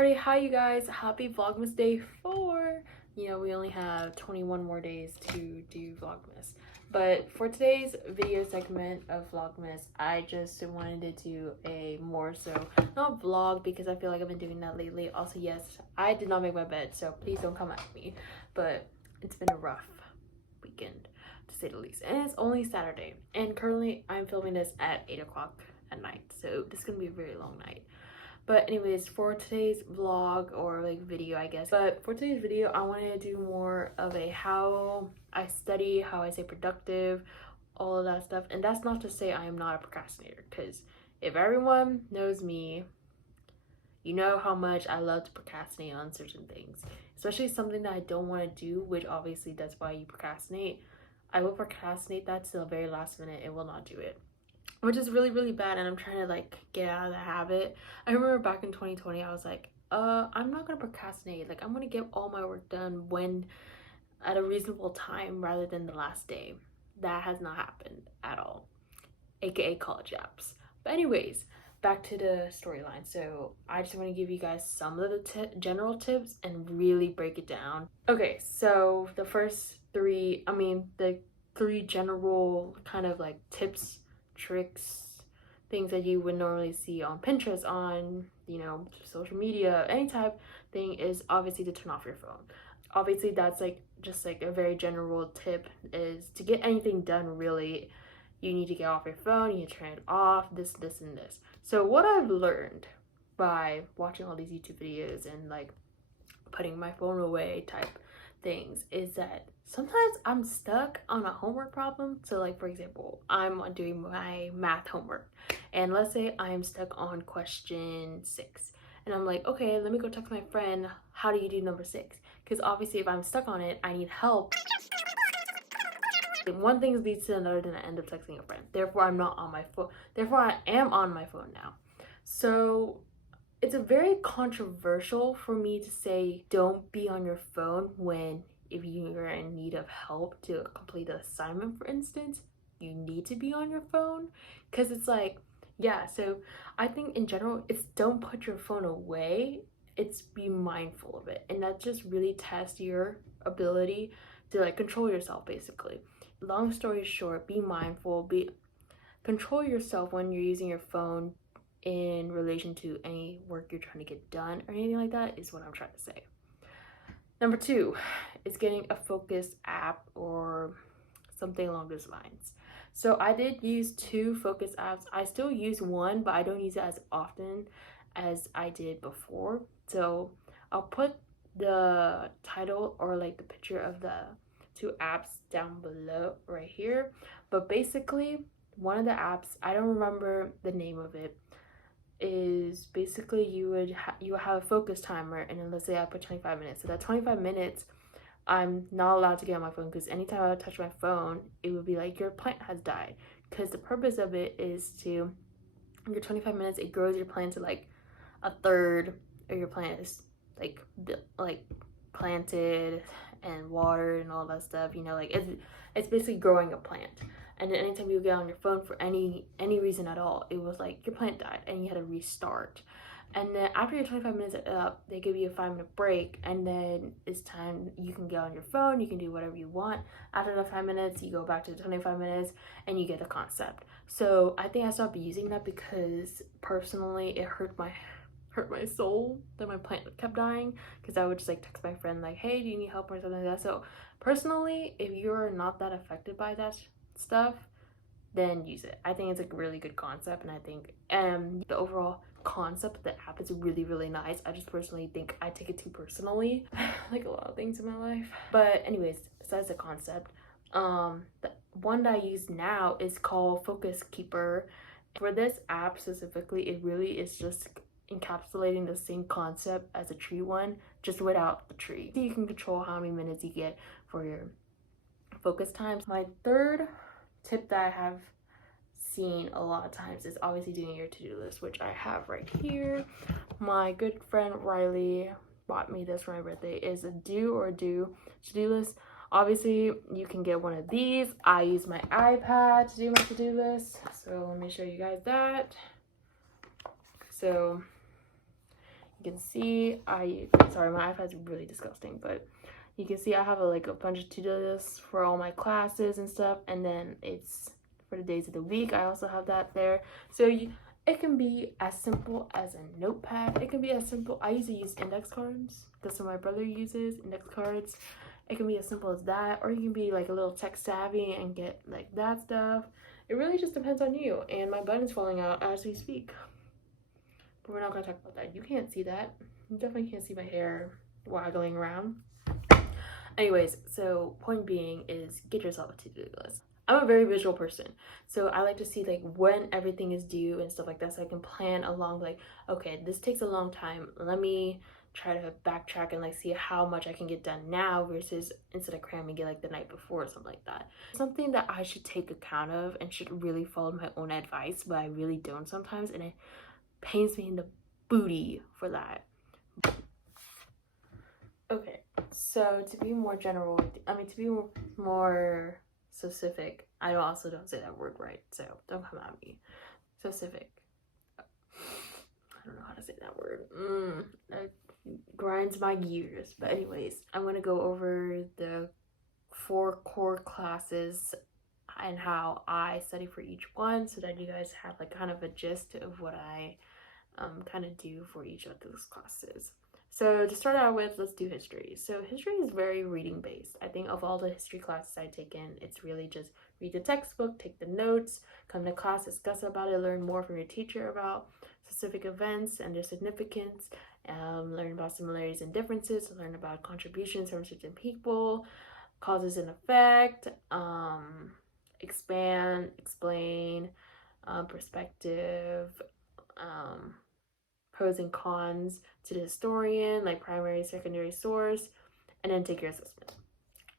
Alrighty, hi you guys, happy Vlogmas day 4. You know, we only have 21 more days to do Vlogmas. But for today's video segment of Vlogmas, I just wanted to do a more so, not vlog because I feel like I've been doing that lately. Also, yes, I did not make my bed, so please don't come at me. But it's been a rough weekend, to say the least. And it's only Saturday. And currently, I'm filming this at 8 o'clock at night. So this is going to be a very long night. But anyways, for today's vlog or like video, I guess, but for today's video I wanted to do more of a how I study, how I stay productive, all of that stuff. And that's not to say I am not a procrastinator, because if everyone knows me, you know how much I love to procrastinate on certain things, especially something that I don't want to do, which obviously that's why you procrastinate. I will procrastinate that to the very last minute and will not do it, which is really bad, and I'm trying to like get out of the habit. I remember back in 2020 I was like, I'm not gonna procrastinate, like I'm gonna get all my work done when at a reasonable time rather than the last day. That has not happened at all, aka college apps. But anyways, back to the storyline. So I just want to give you guys some of the general tips and really break it down. Okay, so the first three, the three general kind of like tips, tricks, things that you would normally see on Pinterest, on, you know, social media, any type thing, is obviously to turn off your phone. Obviously that's like just like a very general tip, is to get anything done really, you need to get off your phone, you need to turn it off, this and this. So what I've learned by watching all these YouTube videos and like putting my phone away type things is that sometimes I'm stuck on a homework problem. So like, for example, I'm doing my math homework and let's say I am stuck on question 6 and I'm like, okay, let me go text my friend, how do you do number 6? Because obviously if I'm stuck on it, I need help. One thing leads to another, then I end up texting a friend. Therefore I'm not on my phone. Therefore I am on my phone now. So it's a very controversial for me to say don't be on your phone when, if you're in need of help to complete an assignment, for instance, you need to be on your phone. Because it's like, yeah, so I think in general it's don't put your phone away, it's be mindful of it. And that just really tests your ability to like control yourself, basically. Long story short, be mindful, control yourself when you're using your phone in relation to any work you're trying to get done or anything like that, is what I'm trying to say. Number 2 is getting a focus app or something along those lines. So I did use 2 focus apps. I still use one, but I don't use it as often as I did before. So I'll put the title or like the picture of the 2 apps down below right here. But basically one of the apps, I don't remember the name of it, is basically you would have a focus timer, and then let's say I put 25 minutes. So that 25 minutes I'm not allowed to get on my phone, because anytime I touch my phone it would be like your plant has died, because the purpose of it is to, your 25 minutes, it grows your plant to like a third of your plant is like planted and watered and all that stuff, you know, like it's basically growing a plant. And then anytime you get on your phone for any reason at all, it was like your plant died and you had to restart. And then after your 25 minutes are up, they give you a 5-minute break, and then it's time, you can get on your phone, you can do whatever you want. After the 5 minutes, you go back to the 25 minutes and you get the concept. So I think I stopped using that because personally it hurt my soul that my plant kept dying, because I would just like text my friend like, hey, do you need help or something like that. So personally, if you're not that affected by that stuff, then use it. I think it's a really good concept, and I think the overall concept of the app is really nice. I just personally think I take it too personally like a lot of things in my life. But anyways, besides the concept, the one that I use now is called Focus Keeper. For this app specifically, it really is just encapsulating the same concept as a tree one, just without the tree. You can control how many minutes you get for your focus times. My third tip that I have seen a lot of times is obviously doing your to-do list, which I have right here. My good friend Riley bought me this for my birthday. Is a do or do to-do list. Obviously you can get one of these. I use my iPad to do my to-do list, so let me show you guys that. So You can see sorry, my iPad's really disgusting, but you can see I have a bunch of to-do lists for all my classes and stuff, and then it's for the days of the week. I also have that there. So it can be as simple as a notepad. It can be as simple, I usually use index cards. That's what my brother uses, index cards. It can be as simple as that, or you can be like a little tech savvy and get like that stuff. It really just depends on you. And my button's falling out as we speak, but we're not gonna talk about that. You can't see that. You definitely can't see my hair waggling around. Anyways, so point being is get yourself a to-do list. I'm a very visual person, so I like to see like when everything is due and stuff like that, so I can plan along like, okay, this takes a long time, let me try to backtrack and like see how much I can get done now versus instead of cramming it like the night before or something like that. Something that I should take account of and should really follow my own advice, but I really don't sometimes, and it pains me in the booty for that. Okay, so to be more general, to be more specific, I also don't say that word right, so don't come at me. Specific. I don't know how to say that word. That grinds my gears. But anyways, I'm gonna go over the 4 core classes and how I study for each one, so that you guys have like kind of a gist of what I kind of do for each of those classes. So to start out with, let's do history. So history is very reading based. I think of all the history classes I've taken, it's really just read the textbook, take the notes, come to class, discuss about it, learn more from your teacher about specific events and their significance, learn about similarities and differences, learn about contributions from certain people, causes and effect, expand, explain, perspective, pros and cons to the historian, like primary, secondary source, and then take your assessment.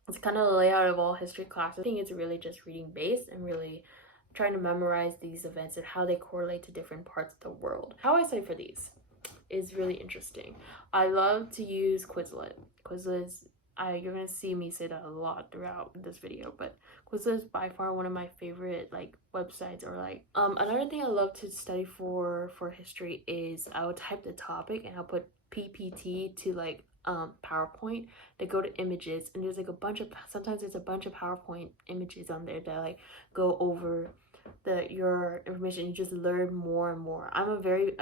It's kind of the layout of all history classes. I think it's really just reading based and really trying to memorize these events and how they correlate to different parts of the world. How I study for these is really interesting. I love to use Quizlet. Quizlet, you're gonna see me say that a lot throughout this video, but Quizlet is by far one of my favorite like websites. Or like another thing I love to study for history is I would type the topic and I'll put PPT to like PowerPoint to go to images, and there's like sometimes there's a bunch of PowerPoint images on there that like go over your information. You just learn more and more. I'm a very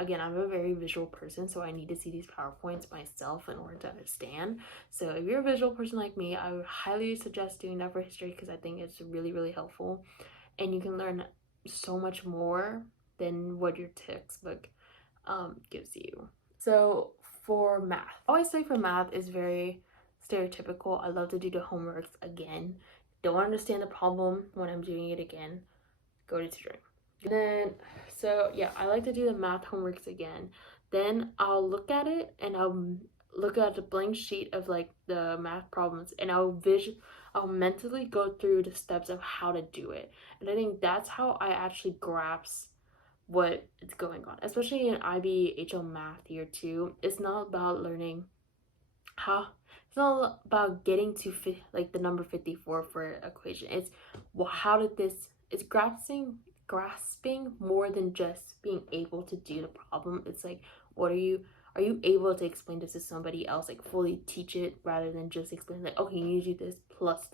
visual person, so I need to see these PowerPoints myself in order to understand. So if you're a visual person like me, I would highly suggest doing that for history, because I think it's really, really helpful, and you can learn so much more than what your textbook gives you. So for math, how I study for math is very stereotypical. I love to do the homeworks again. Don't understand the problem when I'm doing it again, go to tutoring. Then, so yeah, I like to do the math homeworks again. Then I'll look at it and I'll look at the blank sheet of like the math problems, and I'll mentally go through the steps of how to do it. And I think that's how I actually grasp what is going on, especially in IB HL math year 2. It's not about learning it's not about getting to like the number 54 for equation. It's it's grasping more than just being able to do the problem. It's like, are you able to explain this to somebody else, like fully teach it, rather than just explain like, okay, you do this plus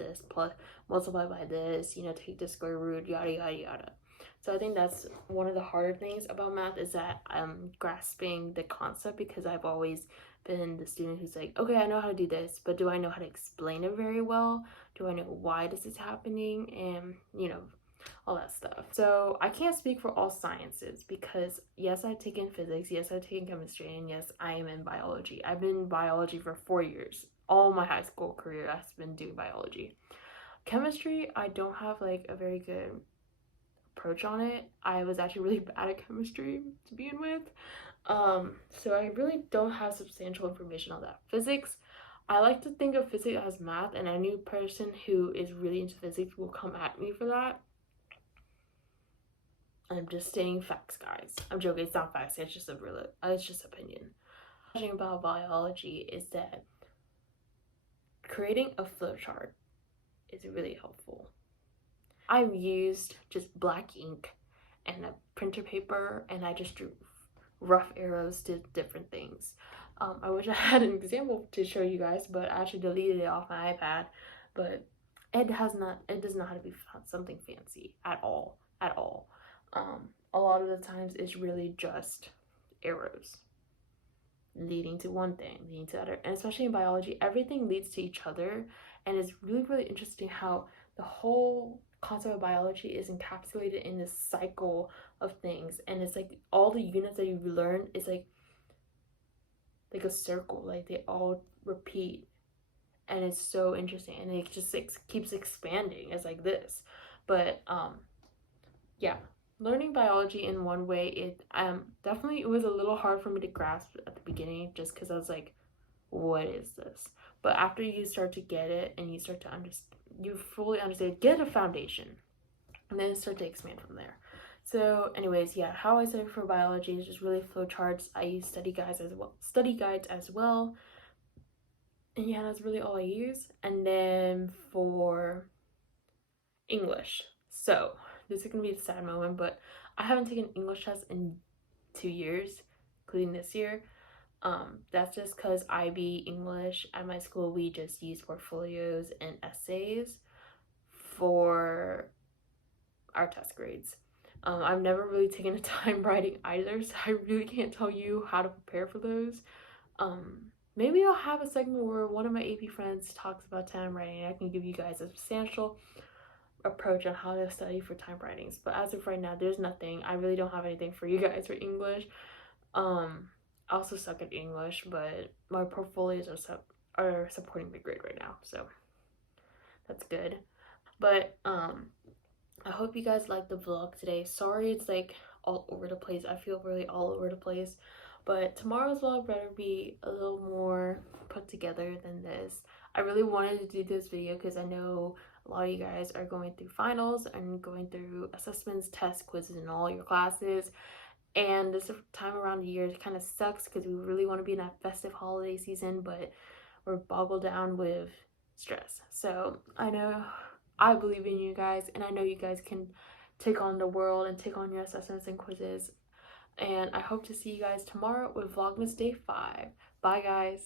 multiply by this, take the square root, yada yada yada. So I think that's one of the harder things about math, is that I'm grasping the concept, because I've always been the student who's like, okay, I know how to do this, but do I know how to explain it very well? Do I know why this is happening? And all that stuff. So I can't speak for all sciences, because yes, I've taken physics, yes, I've taken chemistry, and yes, I am in biology. I've been in biology for 4 years. All my high school career I've been doing biology. Chemistry, I don't have like a very good approach on it. I was actually really bad at chemistry to begin with. So I really don't have substantial information on that. Physics, I like to think of physics as math, and any person who is really into physics will come at me for that. I'm just stating facts, guys. I'm joking, it's not facts, it's just opinion. The thing about biology is that creating a flowchart is really helpful. I've used just black ink and a printer paper, and I just drew rough arrows to different things. I wish I had an example to show you guys, but I actually deleted it off my iPad. But it does not have to be something fancy at all, at all. A lot of the times it's really just arrows leading to one thing, leading to other, and especially in biology, everything leads to each other, and it's really, really interesting how the whole concept of biology is encapsulated in this cycle of things, and it's like all the units that you learn is like a circle, like they all repeat, and it's so interesting, and it just keeps expanding. It's like this, but yeah, learning biology in one way, it definitely, it was a little hard for me to grasp at the beginning, just because I was like, what is this? But after you start to get it and you start to understand, you fully understand, get a foundation, and then start to expand from there. So anyways, yeah, how I study for biology is just really flowcharts. I use study guides as well, and yeah, that's really all I use. And then for English, so this is gonna be a sad moment, but I haven't taken English tests in 2 years, including this year. That's just because IB English at my school, we just use portfolios and essays for our test grades. I've never really taken a time writing either, so I really can't tell you how to prepare for those. Maybe I'll have a segment where one of my AP friends talks about time writing, and I can give you guys a substantial approach on how to study for time writings. But as of right now, there's nothing. I really don't have anything for you guys for English. I also suck at English, but my portfolios are supporting the grade right now, so that's good. But I hope you guys liked the vlog today. Sorry it's like all over the place. I feel really all over the place. But tomorrow's vlog better be a little more put together than this. I really wanted to do this video because I know a lot of you guys are going through finals and going through assessments, tests, quizzes, and all your classes. And this time around the year, it kind of sucks because we really want to be in that festive holiday season, but we're boggled down with stress. So I know, I believe in you guys, and I know you guys can take on the world and take on your assessments and quizzes. And I hope to see you guys tomorrow with Vlogmas Day 5. Bye, guys.